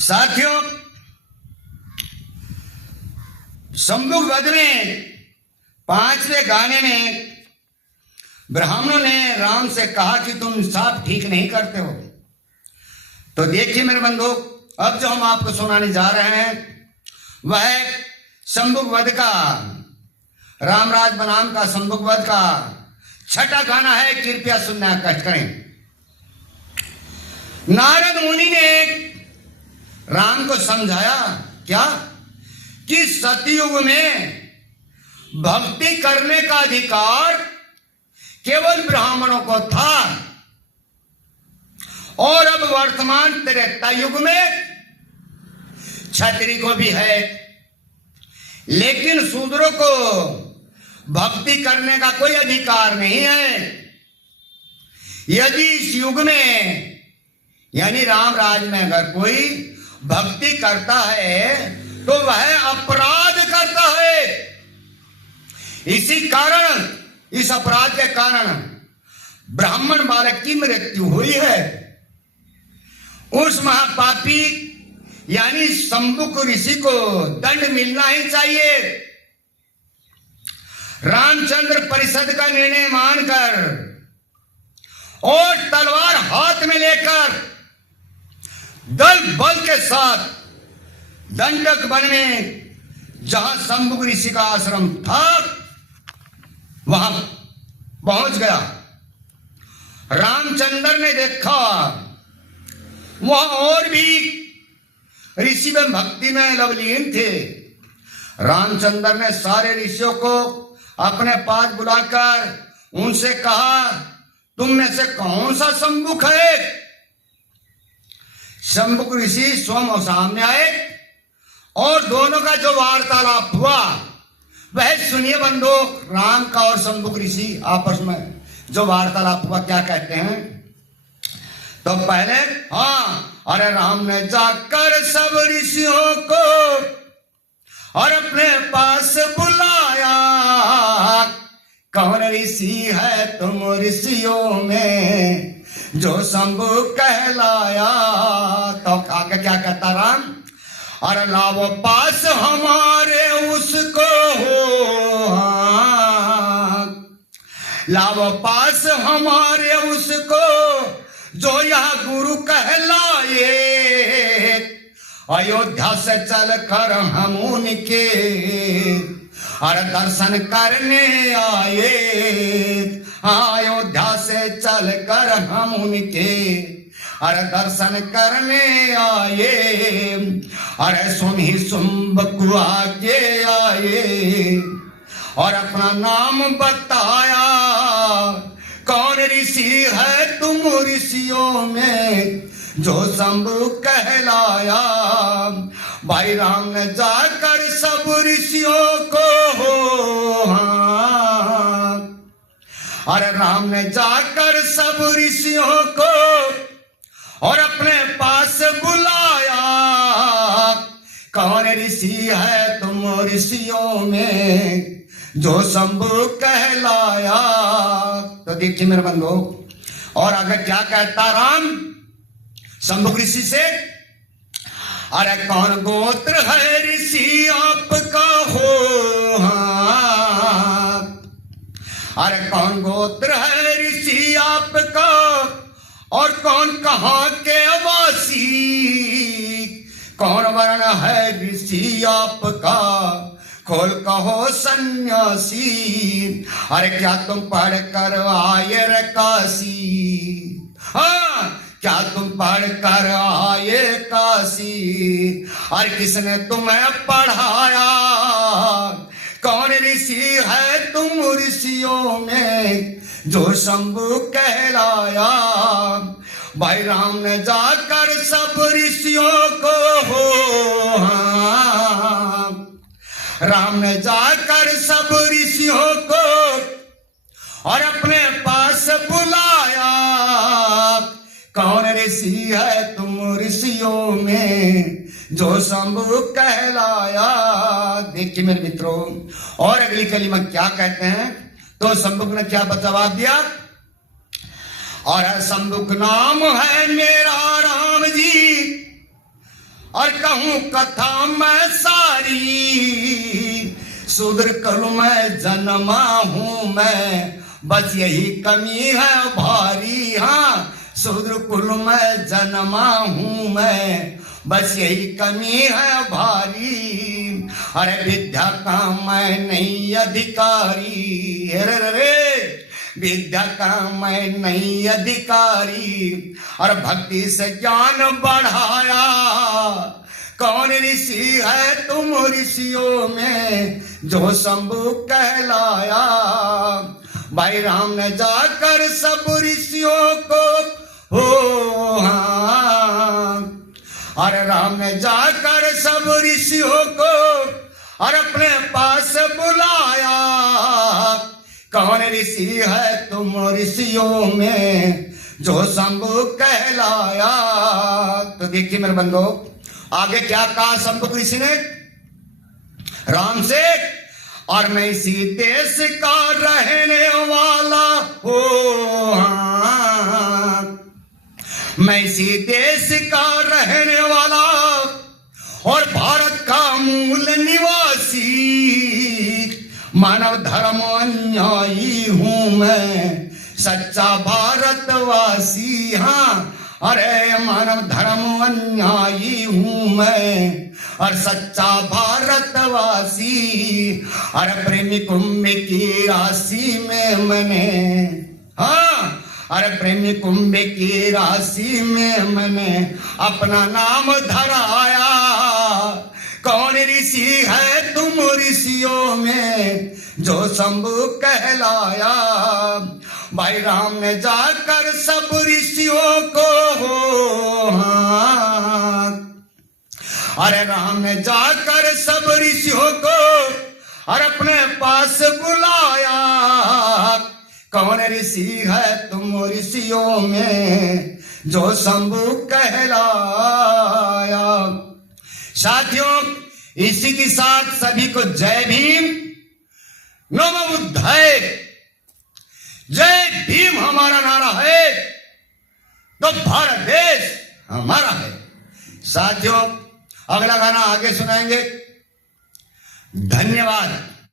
साथियों, शंभुक वध में 5वें गाने में ब्राह्मणों ने राम से कहा कि तुम साफ ठीक नहीं करते हो। तो देखिए मेरे बंधु, अब जो हम आपको सुनाने जा रहे हैं वह शंभुक वध का, रामराज बनाम का शंभुक वध का छठा गाना है। कृपया सुनना कष्ट करें। नारद मुनि ने राम को समझाया क्या कि सतयुग में भक्ति करने का अधिकार केवल ब्राह्मणों को था और अब वर्तमान त्रेता युग में क्षत्रिय को भी है, लेकिन शूद्रों को भक्ति करने का कोई अधिकार नहीं है। यदि इस युग में यानी राम राज में अगर कोई भक्ति करता है तो वह अपराध करता है। इसी कारण, इस अपराध के कारण ब्राह्मण बालक की मृत्यु हुई है। उस महापापी यानी शंभुक ऋषि को दंड मिलना ही चाहिए। रामचंद्र परिषद का निर्णय मानकर और तलवार हाथ में लेकर दल बल के साथ दंडक वन में जहां शंभुक ऋषि का आश्रम था वहां पहुंच गया। रामचंद्र ने देखा वहां और भी ऋषि में भक्ति में लवलीन थे। रामचंद्र ने सारे ऋषियों को अपने पास बुलाकर उनसे कहा, तुम में से कौन सा शंभुक है? शंभुक ऋषि स्वयं सामने आए और दोनों का जो वार्तालाप हुआ वह सुनिए बंधु। राम का और शंभुक ऋषि आपस में जो वार्तालाप हुआ क्या कहते हैं। तो पहले अरे राम ने जाकर सब ऋषियों को और अपने पास बुलाया, कौन ऋषि है तुम ऋषियों में जो शंभु कहलाया। तो आगे क्या कहता राम, अरे लाओ पास हमारे उसको हो, लाओ पास हमारे उसको जो यह गुरु कहलाए। अयोध्या से चल कर हम उनके और दर्शन करने आए। अयोध्या से चल कर हम उनके और दर्शन करने आए। अरे सुनी शुंभक आगे आए और अपना नाम बताया, कौन ऋषि है तुम ऋषियों में जो शंभु कहलाया। भाई राम ने जाकर सब ऋषियों को अरे राम ने जाकर सब ऋषियों को और अपने पास बुलाया, कौन ऋषि है तुम ऋषियों में जो शंभु कहलाया। तो देखिए मेरे बंधु, और आगे क्या कहता राम शंभुक ऋषि से, अरे कौन गोत्र है ऋषि आपका हो, अरे कौन गोत्र है ऋषि आपका और कौन कहाँ के वासी, कौन वर्ण है ऋषि आपका खोल कहो सन्यासी। अरे क्या तुम पढ़ कर आए रे काशी, क्या तुम पढ़ कर आए काशी। और किसने तुम्हें पढ़ाया, कौन ऋषि है तुम ऋषियों में जो शंभु कहलाया। भाई राम ने जाकर सब ऋषियों को राम ने जाकर सब ऋषियों को और अपने पास बुलाया, कौन ऋषि है तुम ऋषियों में जो शंभु कहलाया। देखिए मेरे मित्रों, और अगली कली में क्या कहते हैं। तो शंभुक ने क्या जवाब दिया, और शंभुक नाम है मेरा राम जी, और कहूं कथा मैं सारी, शूद्र कुल में जन्मा हूं मैं, बस यही कमी है भारी। हाँ, शूद्र कुल में जन्मा हूं मैं, बस यही कमी है भारी। अरे विद्या का मैं नहीं अधिकारी, रे विद्या का मैं नहीं अधिकारी, और भक्ति से ज्ञान बढ़ाया। कौन ऋषि है तुम ऋषियों में जो शंभु कहलाया। भाई राम ने जाकर सब ऋषियों को हो हाँ, अरे राम ने जाकर सब ऋषियों को और अपने पास बुलाया। कौन ऋषि है तुम ऋषियों में जो शंभु कहलाया। तो देखिए मेरे बंधो, आगे क्या कहा शंभु ऋषि ने राम से, और मैं इसी देश का रहने वाला हो हाँ, मैं इसी देश का रहने वाला और भारत का मूल निवासी, मानव धर्म अन्यायी हूं मैं, सच्चा भारतवासी। हाँ, अरे मानव धर्म अन्यायी हूं मैं और सच्चा भारतवासी। अरे प्रेमी कुंभ की राशि में मैंने हाँ, अरे प्रेमी कुंभ की राशि में मैंने अपना नाम धराया। कौन ऋषि है तुम ऋषियों में जो शंभु कहलाया। भाई राम ने जाकर सब ऋषियों को हो हाँ, अरे राम ने जाकर सब ऋषियों को और अपने पास बुलाया। कौन ऋषि है तुम ऋषियों में जो शंभु कहलाया। साथियों, इसी के साथ सभी को जय भीम, नमो बुद्धाय। जय भीम हमारा नारा है तो भारत देश हमारा है। साथियों, अगला गाना आगे सुनाएंगे। धन्यवाद।